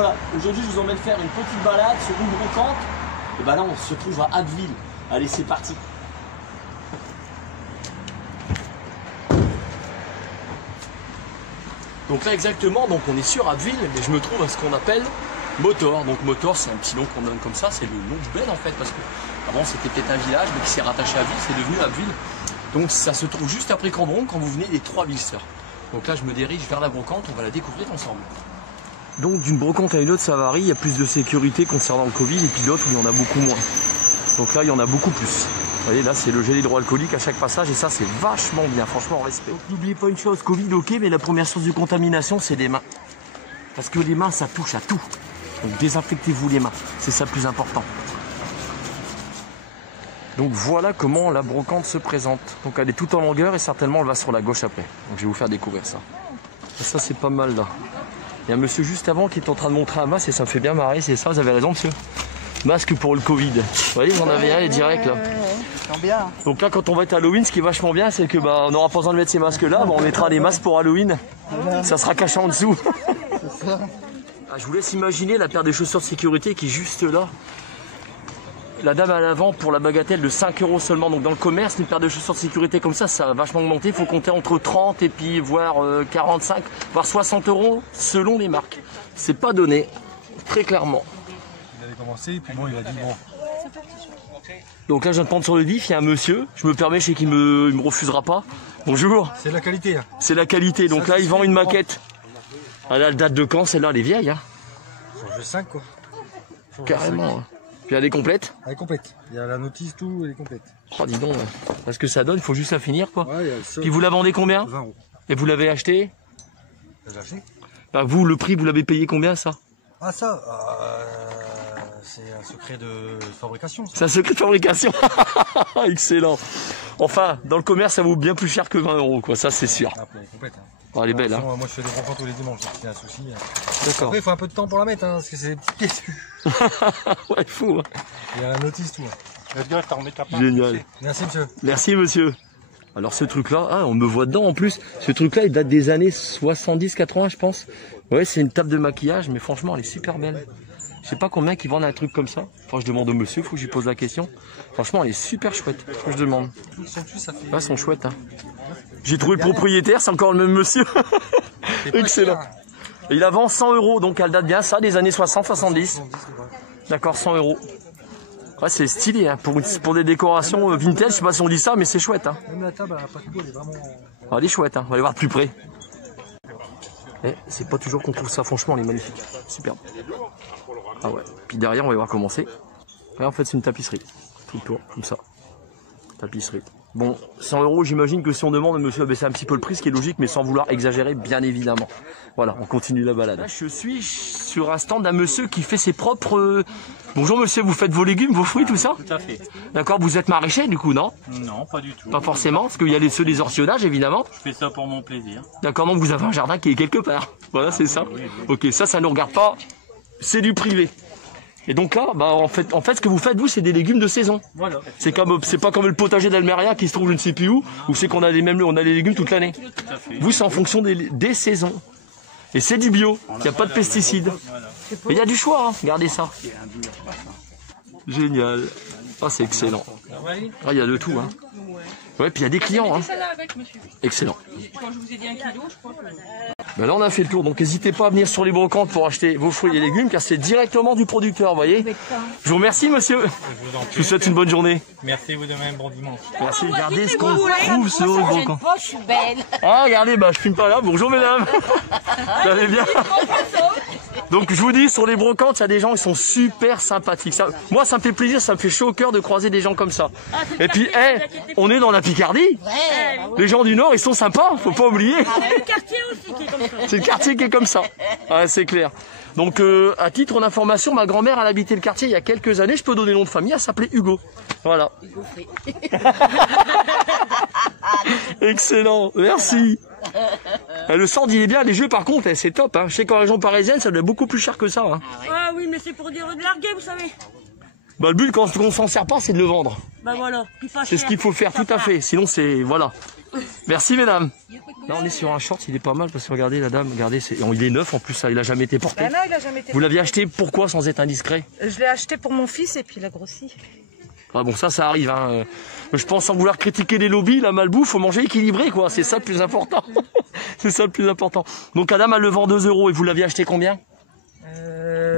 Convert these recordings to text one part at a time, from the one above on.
voilà, aujourd'hui je vous emmène faire une petite balade sur une brocante. Et ben là on se trouve à Abbeville. Allez, c'est parti. Donc là exactement, donc on est sur Abbeville, mais je me trouve à ce qu'on appelle Motor. Donc Motor, c'est un petit nom qu'on donne comme ça, c'est le nom du bled en fait, parce que avant c'était peut-être un village, mais qui s'est rattaché à Ville, c'est devenu Abbeville. Donc ça se trouve juste après Cambron, quand vous venez des Trois-Villes-Sœurs. Donc là je me dirige vers la brocante, on va la découvrir ensemble. Donc d'une brocante à une autre ça varie, il y a plus de sécurité concernant le Covid, et puis d'autres où il y en a beaucoup moins. Donc là il y en a beaucoup plus. Vous voyez, là c'est le gel hydroalcoolique à chaque passage, et ça c'est vachement bien, franchement respect. N'oubliez pas une chose, Covid ok, mais la première source de contamination c'est les mains. Parce que les mains ça touche à tout. Donc désinfectez-vous les mains, c'est ça le plus important. Donc voilà comment la brocante se présente. Donc elle est toute en longueur et certainement elle va sur la gauche après. Donc je vais vous faire découvrir ça. Et ça c'est pas mal là. Il y a un monsieur juste avant qui est en train de montrer un masque et ça me fait bien marrer, c'est ça, vous avez raison monsieur. Masque pour le Covid. Vous voyez, vous en avez un, les directs là. Bien. Donc là, quand on va être à Halloween, ce qui est vachement bien, c'est que on n'aura pas besoin de mettre ces masques-là, on mettra des masques pour Halloween. Ça sera caché en dessous. Ah, je vous laisse imaginer la paire de chaussures de sécurité qui est juste là. La dame à l'avant pour la bagatelle de 5 € seulement. Donc dans le commerce, une paire de chaussures de sécurité comme ça a vachement augmenté. Il faut compter entre 30 et puis voire 45, voire 60 € selon les marques. C'est pas donné, très clairement. Il avait commencé, puis bon, il a dit bon. Donc là, je viens de prendre sur le diff, il y a un monsieur. Je me permets, je sais qu'il me refusera pas. Bonjour. C'est la qualité. Hein. C'est la qualité. Donc là, il vend une maquette. Ah là, elle date de quand celle-là? Elle est vieille. Hein. Sur le 5 quoi. Carrément. Hein. Puis elle est complète? Elle est complète. Il y a la notice, tout, elle est complète. Oh, dis donc. Parce que ça donne, il faut juste la finir quoi. Ouais, il y a le seul. Puis vous la vendez combien? 20 €. Et vous l'avez acheté? T'as déjà acheté? Bah vous, le prix, vous l'avez payé combien ça? Ah ça, c'est un secret de fabrication. C'est un secret de fabrication. Excellent. Enfin, dans le commerce, ça vaut bien plus cher que 20 € quoi, ça c'est sûr. Ah, elle est complète. Hein. Oh, elle est belle. Hein. Moi je fais des brocantes tous les dimanches, c'est un souci. D'accord. Après il faut un peu de temps pour la mettre, hein, parce que c'est des petites pièces. Ouais, il faut. Hein. Il y a la notice, tout. Génial. Merci monsieur. Merci monsieur. Alors ce truc-là, ah, on me voit dedans en plus. Ce truc-là, il date des années 70-80, je pense. Ouais, c'est une table de maquillage, mais franchement, elle est super belle. Je sais pas combien qui vendent un truc comme ça. Enfin, je demande au monsieur, faut que je lui pose la question. Franchement, elle est super chouette. Faut que je demande. Ouais, elles sont chouettes. Hein. J'ai trouvé le propriétaire, c'est encore le même monsieur. Excellent. Et il la vend 100 €, donc elle date bien ça, des années 60-70. D'accord, 100 €. Ouais, c'est stylé, hein. Pour des décorations vintage, je sais pas si on dit ça, mais c'est chouette. Hein. Même la table, elle est vraiment. Ah, elle est chouette, hein. On va aller voir de plus près. Eh, c'est pas toujours qu'on trouve ça, franchement, elle est magnifique. Superbe. Ah ouais. Puis derrière, on va voir comment c'est. Et en fait, c'est une tapisserie. Tout le tour, comme ça. Tapisserie. Bon, 100 €, j'imagine que si on demande, monsieur a baissé un petit peu le prix, ce qui est logique, mais sans vouloir exagérer, bien évidemment. Voilà, on continue la balade. Là, je suis sur un stand d'un monsieur qui fait ses propres... Bonjour monsieur, vous faites vos légumes, vos fruits, tout ça? Tout à fait. D'accord, vous êtes maraîcher du coup, non? Non, pas du tout. Pas forcément, parce qu'il y a ceux des ortillonnages, évidemment. Je fais ça pour mon plaisir. D'accord, donc vous avez un jardin qui est quelque part. Voilà, c'est ça. Oui. Ok, ça ne regarde pas. C'est du privé. Et donc là, bah, en fait, ce que vous faites, vous, c'est des légumes de saison. Voilà. C'est pas comme le potager d'Almeria qui se trouve je ne sais plus où c'est qu'on a on a les légumes toute l'année. Tout à fait. Vous, c'est en fonction des saisons. Et c'est du bio. Il n'y a pas de pesticides. Voilà. Il y a du choix, hein. Regardez ça. Génial. Ah, c'est excellent. Ah, il y a de tout, hein. Ouais, puis il y a des clients, hein. Excellent. Quand je vous ai dit 1 kilo, je crois que... Ben là, on a fait le tour, donc n'hésitez pas à venir sur les brocantes pour acheter vos fruits et légumes, car c'est directement du producteur, vous voyez. Je vous remercie, monsieur. Je vous souhaite une bonne journée. Merci vous de même, bon dimanche. Merci, regardez ce qu'on trouve sur le brocan. Je suis belle. Ah, regardez, bah, je filme pas là. Bonjour, mesdames. Vous allez bien? Donc, je vous dis, sur les brocantes, il y a des gens, ils sont super sympathiques. Ça, moi, ça me fait plaisir, ça me fait chaud au cœur de croiser des gens comme ça. Et puis, on est dans la Picardie. Les gens du Nord, ils sont sympas, faut pas oublier. C'est le quartier aussi qui est comme ça. C'est le quartier qui est comme ça. Ouais, c'est clair. Donc, à titre d'information, ma grand-mère, elle habitait le quartier il y a quelques années. Je peux donner le nom de famille, elle s'appelait Hugo. Voilà. Excellent, merci. Le sand, il est bien. Les jeux, par contre, c'est top. Hein. Je sais qu'en région parisienne, ça doit être beaucoup plus cher que ça. Hein. Ah oui, mais c'est pour dire de larguer, vous savez. Bah le but quand on s'en sert pas, c'est de le vendre. Bah voilà, C'est ce qu'il faut faire, tout à fait. Sinon c'est voilà. Merci mesdames. Là on est sur un short, il est pas mal parce que regardez la dame, regardez, il est neuf en plus, ça, il a jamais été porté. Ben non, il a jamais été. Vous l'aviez acheté pourquoi sans être indiscret? Je l'ai acheté pour mon fils et puis il a grossi. Ah bon ça arrive hein. Je pense sans vouloir critiquer les lobbies, la malbouffe, faut manger équilibré quoi, c'est ça le plus important. C'est ça le plus important. Donc la dame elle le vend 2 € et vous l'aviez acheté combien?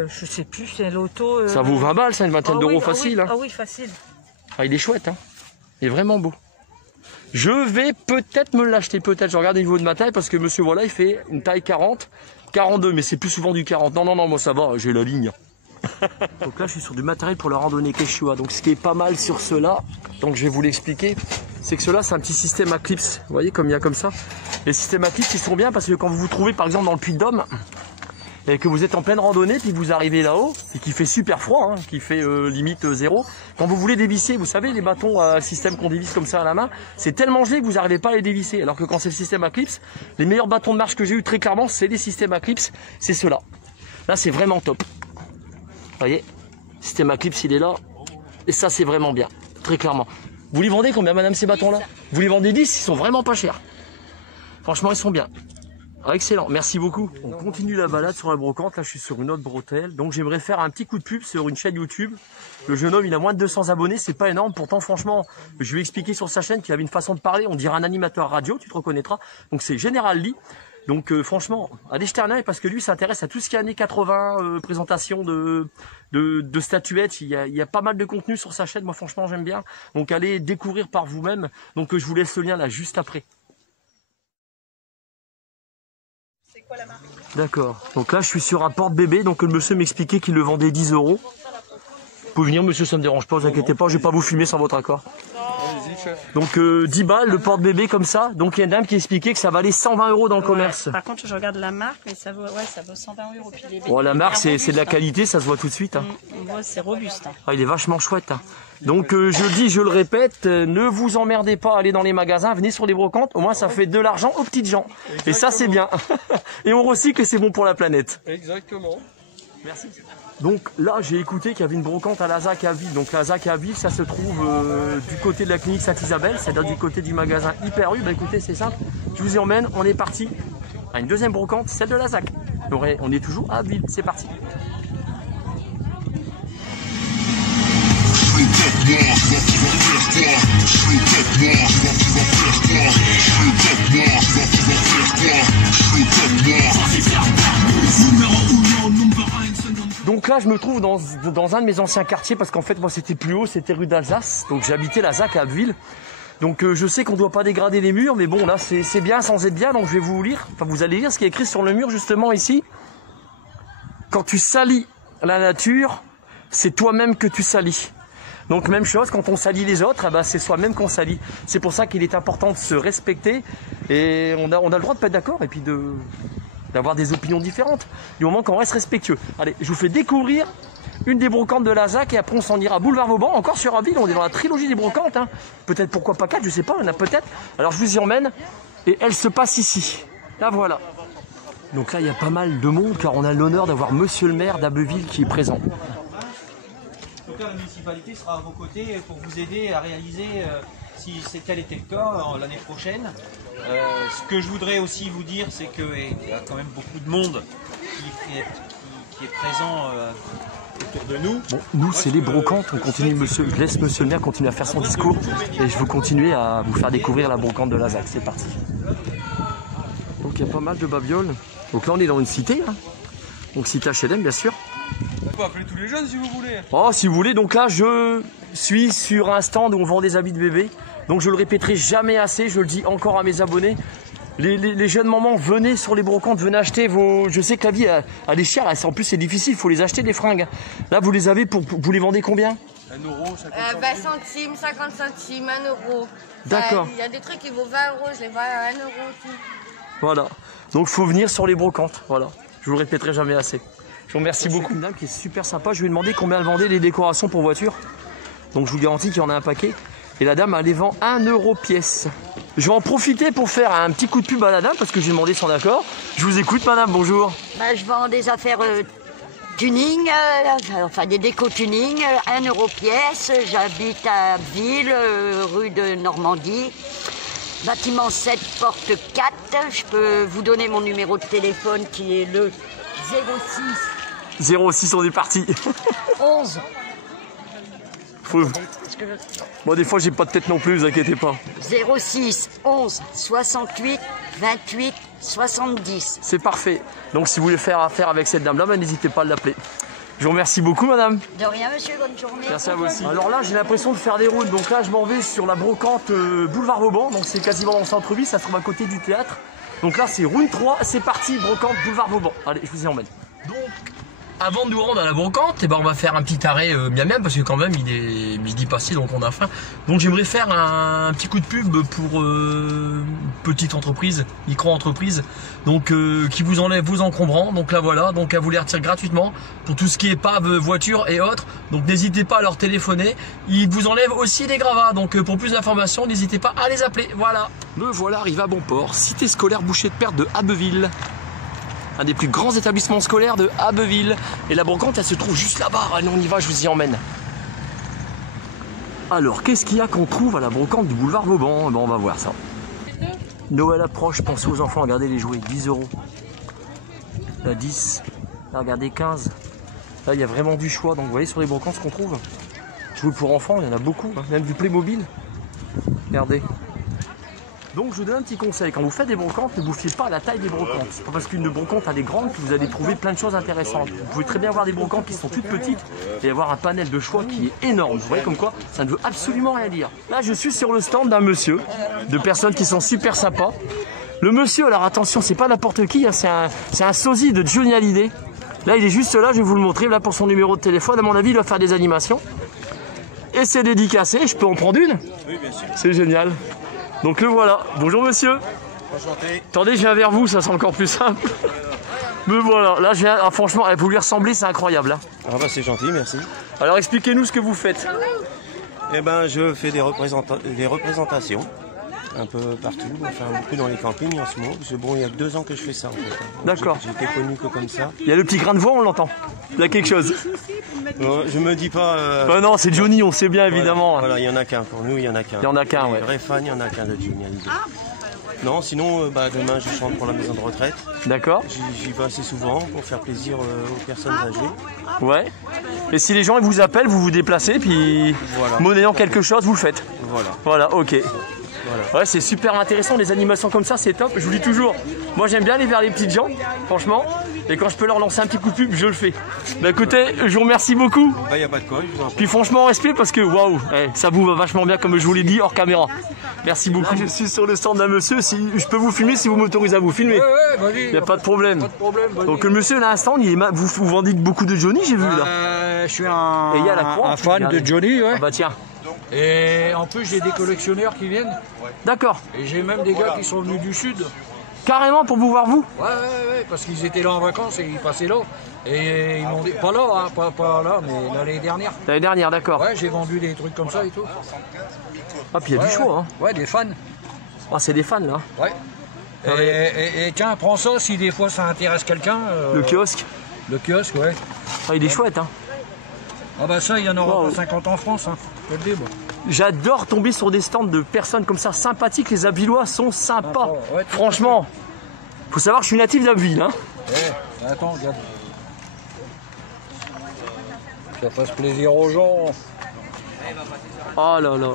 Je sais plus, c'est l'auto. Ça vaut 20 balles, ça, une vingtaine d'euros facile. Oui, hein. ah oui, facile. Ah, il est chouette, hein. Il est vraiment beau. Je vais peut-être me l'acheter, peut-être. Je regarde au niveau de ma taille parce que monsieur, voilà, il fait une taille 40, 42, mais c'est plus souvent du 40. Non, moi ça va, j'ai la ligne. Donc là, je suis sur du matériel pour la randonnée Quechua. Donc ce qui est pas mal sur ceux-là, donc je vais vous l'expliquer, c'est que ceux-là, c'est un petit système à clips. Vous voyez, comme il y a comme ça. Les systèmes à clips, ils sont bien parce que quand vous vous trouvez, par exemple, dans le Puy-de-Dôme, et que vous êtes en pleine randonnée, puis que vous arrivez là-haut, et qu'il fait super froid, hein, qui fait limite 0. Quand vous voulez dévisser, vous savez, les bâtons à système qu'on dévisse comme ça à la main, c'est tellement gelé que vous n'arrivez pas à les dévisser. Alors que quand c'est le système à clips, les meilleurs bâtons de marche que j'ai eu très clairement, c'est les systèmes à clips, c'est ceux-là. Là, c'est vraiment top. Vous voyez, système à clips, il est là, et ça, c'est vraiment bien, très clairement. Vous les vendez combien, madame, ces bâtons-là? Vous les vendez 10, ils sont vraiment pas chers. Franchement, ils sont bien. Ah, excellent, merci beaucoup. On continue la balade sur la brocante. Là, je suis sur une autre bretelle. Donc, j'aimerais faire un petit coup de pub sur une chaîne YouTube. Le jeune homme, il a moins de 200 abonnés. C'est pas énorme. Pourtant, franchement, je lui ai expliqué sur sa chaîne qu'il avait une façon de parler. On dirait un animateur radio, tu te reconnaîtras. Donc, c'est Général Lee. Donc, franchement, allez jeter un œil parce que lui s'intéresse à tout ce qui est années 80, présentation de statuettes. Il y a pas mal de contenu sur sa chaîne. Moi, franchement, j'aime bien. Donc, allez découvrir par vous-même. Donc, je vous laisse le lien là juste après. D'accord. Donc là, je suis sur un porte-bébé. Donc le monsieur m'expliquait qu'il le vendait 10 €. Vous pouvez venir, monsieur, ça me dérange pas, vous inquiétez pas, je vais pas vous filmer sans votre accord. Donc 10 balles, le porte-bébé comme ça. Donc il y a une dame qui expliquait que ça valait 120 € dans le commerce. Par contre, je regarde la marque, mais ça vaut 120 €. Puis les Bon, la marque, c'est de la qualité, ça se voit tout de suite. Hein. Ouais, c'est robuste. Hein. Ah, il est vachement chouette. Hein. Donc je le dis, je le répète, ne vous emmerdez pas à aller dans les magasins, venez sur les brocantes, au moins ça fait de l'argent aux petites gens. Exactement. Et ça c'est bien. Et on recycle et c'est bon pour la planète. Exactement. Merci. Donc là j'ai écouté qu'il y avait une brocante à Lazac à Ville. Donc Lazac à Ville, ça se trouve du côté de la clinique Sainte-Isabelle, c'est-à-dire du côté du magasin Hyper U. Bah écoutez, c'est simple, je vous y emmène, on est parti à une deuxième brocante, celle de Lazac. On est toujours à Ville, c'est parti. Donc là je me trouve dans un de mes anciens quartiers parce qu'en fait moi c'était plus haut, c'était rue d'Alsace, donc j'habitais Lazac à Abbeville. Donc je sais qu'on ne doit pas dégrader les murs, mais bon là c'est bien sans être bien, donc je vais vous lire, enfin vous allez lire ce qui est écrit sur le mur justement ici. Quand tu salis la nature, c'est toi-même que tu salis. Donc même chose, quand on salit les autres, c'est soi-même qu'on salit. C'est pour ça qu'il est important de se respecter et on a le droit de pas être d'accord et puis d'avoir des opinions différentes, du moment qu'on reste respectueux. Allez, je vous fais découvrir une des brocantes de Lazac et après on s'en ira boulevard Vauban, encore sur Abbeville, on est dans la trilogie des brocantes. Hein. Peut-être pourquoi pas 4, je sais pas, il y en a peut-être. Alors je vous y emmène et elle se passe ici. Là voilà. Donc là il y a pas mal de monde car on a l'honneur d'avoir monsieur le maire d'Abbeville qui est présent. Donc là, la municipalité sera à vos côtés pour vous aider à réaliser, si tel était le cas, l'année prochaine. Ce que je voudrais aussi vous dire, c'est qu'il y a quand même beaucoup de monde qui est présent autour de nous. Bon, nous, c'est les brocantes. On continue, je laisse monsieur le maire continuer à faire son discours et je veux continuer à vous faire découvrir la brocante de Lazac. C'est parti. Donc il y a pas mal de babioles. Donc là, on est dans une cité. Hein. Donc cité HLM, bien sûr. On peut appeler tous les jeunes si vous voulez. Oh, si vous voulez. Donc là, je suis sur un stand où on vend des habits de bébé. Donc je le répéterai jamais assez. Je le dis encore à mes abonnés. Les jeunes mamans, venez sur les brocantes, venez acheter vos... Je sais que la vie, elle est chère. En plus, c'est difficile. Il faut les acheter, les fringues. Là, vous les avez vous les vendez combien? 1 €, 50 centimes, 50 centimes, 1 €. D'accord. Il y a des trucs qui vaut 20 €, je les vends à 1 € aussi. Voilà. Donc il faut venir sur les brocantes. Voilà. Je vous le répéterai jamais assez. Je vous remercie beaucoup. Une dame qui est super sympa. Je lui ai demandé combien elle vendait les décorations pour voiture. Donc je vous garantis qu'il y en a un paquet. Et la dame, elle les vend 1 € pièce. Je vais en profiter pour faire un petit coup de pub à la dame parce que j'ai demandé son accord. Je vous écoute, madame. Bonjour. Je vends des affaires tuning, enfin des déco-tuning, 1 € pièce. J'habite à Abbeville, rue de Normandie. Bâtiment 7, porte 4. Je peux vous donner mon numéro de téléphone qui est le 06. 06, on est parti. 11. Bon, des fois, j'ai pas de tête non plus, vous inquiétez pas. 06 11 68 28 70. C'est parfait. Donc, si vous voulez faire affaire avec cette dame-là, ben, n'hésitez pas à l'appeler. Je vous remercie beaucoup, madame. De rien, monsieur, bonne journée. Merci à vous aussi. Alors là, j'ai l'impression de faire des routes. Donc là, je m'en vais sur la brocante boulevard Vauban. Donc c'est quasiment dans le centre-ville, ça se trouve à côté du théâtre. Donc là, c'est route 3, c'est parti, brocante boulevard Vauban. Allez, je vous y emmène. Donc, avant de nous rendre à la brocante, eh ben, on va faire un petit arrêt miam parce que quand même, il est midi passé, donc on a faim. Donc j'aimerais faire un petit coup de pub pour petite entreprise, micro-entreprise, donc qui vous enlève vos encombrants. Donc là voilà, donc à vous les retirer gratuitement pour tout ce qui est épave, voiture et autres. Donc n'hésitez pas à leur téléphoner. Ils vous enlèvent aussi des gravats. Donc pour plus d'informations, n'hésitez pas à les appeler. Voilà. Me voilà arrivé à Bonport, cité scolaire Boucher de Perte de Abbeville. Un des plus grands établissements scolaires de Abbeville. Et la brocante, elle se trouve juste là-bas. Allez, on y va, je vous y emmène. Alors, qu'est-ce qu'il y a qu'on trouve à la brocante du boulevard Vauban? Ben, on va voir ça. Noël approche, pensez aux enfants, regardez les jouets, 10 €. Là, 10. Là, regardez, 15. Là, il y a vraiment du choix. Donc, vous voyez sur les brocantes ce qu'on trouve. Jouets pour enfants, il y en a beaucoup. Hein. Même du Playmobil. Regardez. Donc je vous donne un petit conseil, quand vous faites des brocantes, ne vous fiez pas à la taille des brocantes. C'est pas parce qu'une brocante a des grandes que vous allez trouver plein de choses intéressantes. Vous pouvez très bien avoir des brocantes qui sont toutes petites et avoir un panel de choix qui est énorme. Vous voyez comme quoi, ça ne veut absolument rien dire. Là je suis sur le stand d'un monsieur, de personnes qui sont super sympas. Le monsieur, alors attention, c'est pas n'importe qui, hein, c'est un sosie de Johnny Hallyday. Là il est juste là, je vais vous le montrer, là pour son numéro de téléphone, à mon avis il va faire des animations. Et c'est dédicacé, je peux en prendre une? Oui bien sûr. C'est génial. Donc le voilà. Bonjour monsieur. Enchanté. Attendez, je viens vers vous, ça sera encore plus simple. Me voilà. Là, je viens. Ah, franchement, vous lui ressemblez, c'est incroyable. Hein. Ah bah c'est gentil, merci. Alors expliquez-nous ce que vous faites. Eh ben je fais des représentations un peu partout, enfin beaucoup dans les campings en ce moment. Parce que bon, il y a que 2 ans que je fais ça en fait. D'accord. J'étais connu que comme ça. Il y a le petit grain de voix, on l'entend. Il y a quelque chose. Je me dis pas. Non, c'est Johnny, on sait bien évidemment. Voilà, il y en a qu'un. Pour nous, il y en a qu'un. Il y en a qu'un, ouais. Vrai fan, il y en a qu'un de Johnny Hallyday. Non, sinon, demain, je chante pour la maison de retraite. D'accord. J'y vais assez souvent pour faire plaisir aux personnes âgées. Ouais. Et si les gens ils vous appellent, vous vous déplacez, puis voilà. Monnayant quelque chose, vous le faites. Voilà. Voilà, ok. Voilà. Ouais, c'est super intéressant, les animations comme ça, c'est top. Je vous dis toujours, moi j'aime bien aller vers les petites gens, franchement. Et quand je peux leur lancer un petit coup de pub, je le fais. Bah écoutez, je vous remercie beaucoup. Bah y a pas de quoi, je vous en prie. Puis franchement, respect parce que waouh, ça vous va vachement bien comme je vous l'ai dit hors caméra. Merci beaucoup. Là, je suis sur le stand d'un monsieur, si je peux vous filmer si vous m'autorisez à vous filmer. Ouais, vas-y. Il n'y a pas de problème. Pas de problème, vas-y. Donc le monsieur là, un stand, vous vendez beaucoup de Johnny, j'ai vu là. Je suis un, Et il y a la croix, un fan de Johnny, ouais. Ah bah tiens. Et en plus, j'ai des collectionneurs qui viennent. D'accord. Et j'ai même des gars qui sont venus du sud. Carrément pour vous voir vous? Ouais, parce qu'ils étaient là en vacances et ils passaient là. Et ils m'ont dit, pas là, hein, pas là, mais l'année dernière. L'année dernière, d'accord. Ouais, j'ai vendu des trucs comme ça et tout. Ah, puis il y a du choix, hein. Ouais, des fans. Ah, c'est des fans là. Ouais. Et tiens, prends ça si des fois ça intéresse quelqu'un. Le kiosque. Le kiosque, ouais. Ah, il est chouette, hein. Ah bah ça, il y en aura pas 50 en France, hein. Je te le dis, moi. J'adore tomber sur des stands de personnes comme ça, sympathiques. Les Abillois sont sympas. Ouais, franchement, faut savoir que je suis natif d'Abbeville, hein. Ouais, attends, regarde. Ça fasse plaisir aux gens. Oh là là.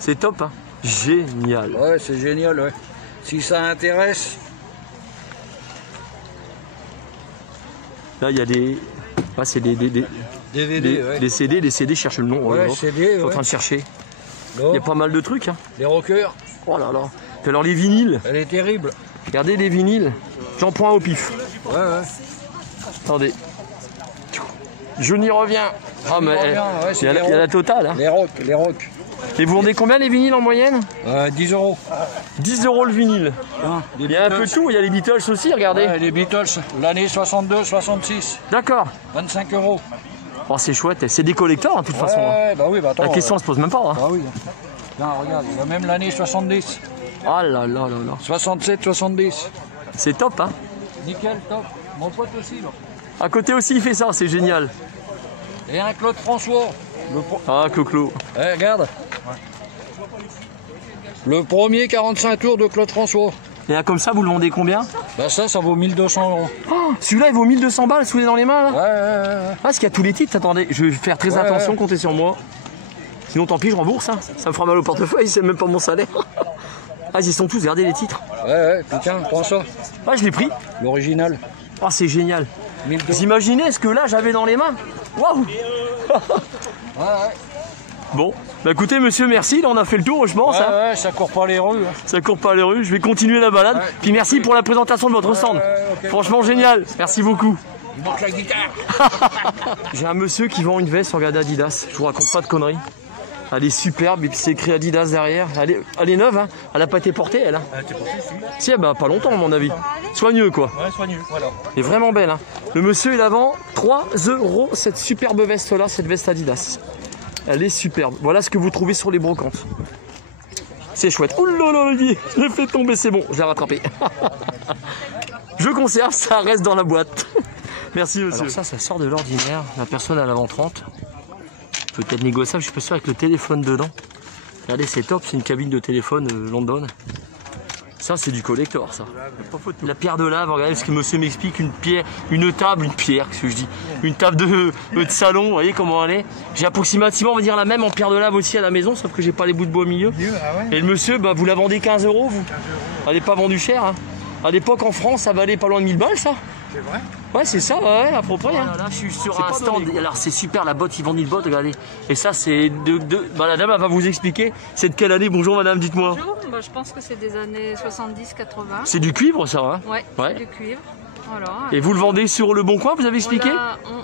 C'est top, hein. Génial. Ouais, c'est génial, ouais. Si ça intéresse. Là, il y a des... Ah, c'est DVD, ouais. des CD, les CD, cherche le nom. Ouais, CD, je suis en train de chercher. Il y a pas mal de trucs, hein. Les rockers. Oh là là. Puis alors les vinyles. Elle est terrible. Regardez les vinyles. J'en prends un au pif. Ouais. Attendez. Johnny revient. Ah mais il y a la totale. Hein. Les rock. Et vous vendez combien les vinyles en moyenne? 10 €. 10 € le vinyle. Il y a un peu de tout, il y a les Beatles aussi, regardez. Ouais, les Beatles, l'année 62-66. D'accord. 25 €. Oh, c'est chouette, c'est des collecteurs en toute façon. Ouais, bah oui, bah attends. La question ne se pose même pas. Hein. Bah oui. Tiens, regarde, il y a même l'année 70. Oh là là là là. 67-70. C'est top, hein. Nickel, top. Mon pote aussi, là. À côté aussi, il fait ça, c'est génial. Et un Claude François. Ah, Clo-Clo. Eh, regarde. Le premier 45 tours de Claude François. Et là, comme ça, vous le vendez combien? Bah ça vaut 1200 €. Oh, celui-là, il vaut 1200 balles, sous les dans les mains, là. Ouais. Ah, parce qu'il y a tous les titres, attendez, je vais faire très attention, comptez sur moi. Sinon, tant pis, je rembourse, hein. Ça me fera mal au portefeuille, c'est même pas mon salaire. Ah, ils sont tous, regardez les titres. Ouais, putain, prends ça. Ah, je l'ai pris. L'original. Oh, c'est génial. 1200. Vous imaginez ce que là, j'avais dans les mains? Waouh. Ouais. Bon, bah écoutez, monsieur, merci, là, on a fait le tour, je pense. Hein. Ouais, ça court pas les rues. Hein. Ça court pas les rues, je vais continuer la balade. Puis merci pour la présentation de votre stand. Okay. Franchement, génial. Merci beaucoup. Il manque la guitare. J'ai un monsieur qui vend une veste, regardez Adidas. Je vous raconte pas de conneries. Elle est superbe et puis c'est écrit Adidas derrière. Elle est neuve, hein. Elle a pas été portée, elle. Hein. Elle a été portée, Si, bah pas longtemps à mon avis. Soigneux quoi. Ouais, soigneux, voilà. Elle est vraiment belle. Hein. Le monsieur il la vend 3 € cette superbe veste là, cette veste Adidas. Elle est superbe. Voilà ce que vous trouvez sur les brocantes. C'est chouette. Ouh là là, Olivier, je l'ai fait tomber, c'est bon, je l'ai rattrapé. Je conserve, ça reste dans la boîte. Merci monsieur. Alors ça sort de l'ordinaire. La personne à l'avant 30. Peut-être négociable, je suis pas sûr, avec le téléphone dedans. Regardez, c'est top, c'est une cabine de téléphone London. Ça, c'est du collector, ça. La pierre de lave, regardez ce que monsieur m'explique, une pierre, une pierre, qu'est-ce que je dis? Une table de salon, vous voyez comment elle est. J'ai approximativement, on va dire, la même en pierre de lave aussi à la maison, sauf que j'ai pas les bouts de bois au milieu. Et le monsieur, bah, vous la vendez 15 €, vous? Elle n'est pas vendue cher, hein. À l'époque, en France, ça valait pas loin de 1000 balles, ça. C'est vrai? Ouais, c'est ça, ouais, à propos. Hein. Là, je suis sur un stand. Alors, c'est super, la botte, ils vendent une botte, regardez. Et ça, c'est bah, la dame, elle va vous expliquer. C'est de quelle année? Bonjour, madame, dites-moi. Bonjour, bah, je pense que c'est des années 70-80. C'est du cuivre, ça, hein? Ouais, c'est du cuivre. Voilà. Et vous le vendez sur le Bon Coin, vous avez expliqué?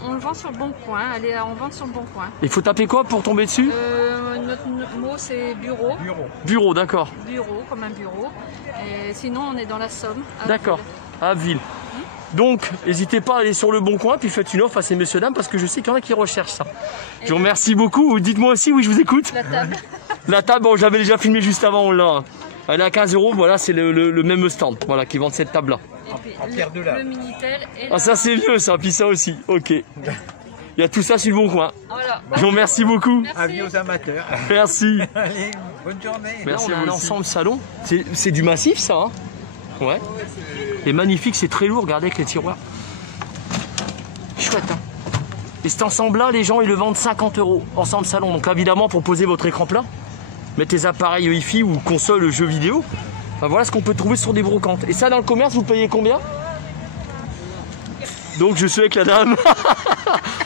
On le vend sur le Bon Coin. Allez, on vend sur le Bon Coin. Il faut taper quoi pour tomber dessus? Notre mot, c'est bureau. Bureau, d'accord. Bureau, comme un bureau. Et sinon, on est dans la Somme. D'accord, à Abbeville. Donc, n'hésitez pas à aller sur le Bon Coin, puis faites une offre à ces messieurs dames, parce que je sais qu'il y en a qui recherchent ça. Je vous remercie beaucoup. Dites-moi aussi, oui, je vous écoute. La table. La table, bon, j'avais déjà filmé juste avant, on l'a. Elle est à 15 €, voilà, c'est le même stand, voilà, qui vend cette table-là. En pierre de lave. Le Minitel et Ah, ça c'est mieux, ça, puis ça aussi, ok. Il y a tout ça sur le Bon Coin. Voilà. Je vous remercie beaucoup. Avis aux amateurs. Merci. Allez, bonne journée. Merci. Là, on a un ensemble salon. C'est du massif, ça, hein. Ouais. Et magnifique, c'est très lourd, regardez avec les tiroirs. Chouette, hein. Et cet ensemble-là, les gens, ils le vendent 50 € ensemble salon. Donc évidemment, pour poser votre écran plat, mettre les appareils Wi-Fi ou console jeux vidéo. Ben, voilà ce qu'on peut trouver sur des brocantes. Et ça, dans le commerce, vous payez combien? Donc je suis avec la dame.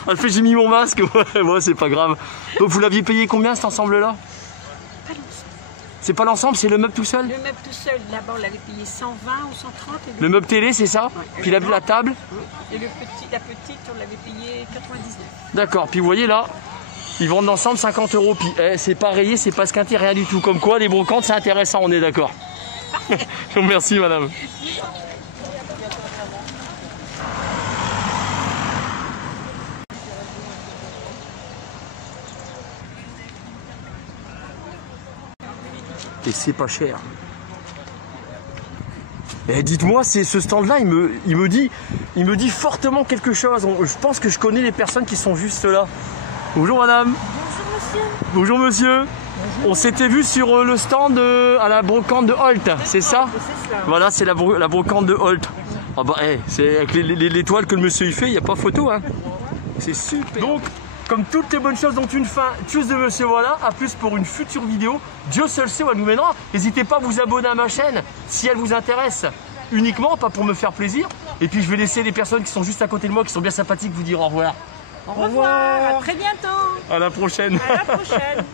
Elle fait, j'ai mis mon masque. Ouais, c'est pas grave. Donc vous l'aviez payé combien cet ensemble-là? C'est pas l'ensemble, c'est le meuble tout seul? Le meuble tout seul, là-bas on l'avait payé 120 ou 130. Le meuble télé, c'est ça? Ouais. Puis la table? Et la petite, on l'avait payé 99. D'accord, puis vous voyez là, ils vendent l'ensemble 50 €. Puis c'est pas rayé, c'est pas squinté, rien du tout. Comme quoi, les brocantes, c'est intéressant, on est d'accord. Je vous remercie, madame. Et c'est pas cher. Et dites-moi, ce stand-là, il me dit fortement quelque chose. Je pense que je connais les personnes qui sont juste là. Bonjour madame. Bonjour monsieur. Bonjour monsieur. Bonjour. On s'était vu sur le stand à la brocante de Holt, c'est ça? C'est cela. Voilà, c'est la brocante de Holt. Ah bah, c'est avec les toiles que le monsieur y fait, il n'y a pas photo, hein. C'est super. Donc, comme toutes les bonnes choses ont une fin, tchuss de monsieur voilà, à plus pour une future vidéo. Dieu seul sait où elle nous mènera. N'hésitez pas à vous abonner à ma chaîne si elle vous intéresse. Uniquement, pas pour me faire plaisir. Et puis je vais laisser les personnes qui sont juste à côté de moi, qui sont bien sympathiques, vous dire au revoir. Au revoir, à très bientôt. À la prochaine. À la prochaine.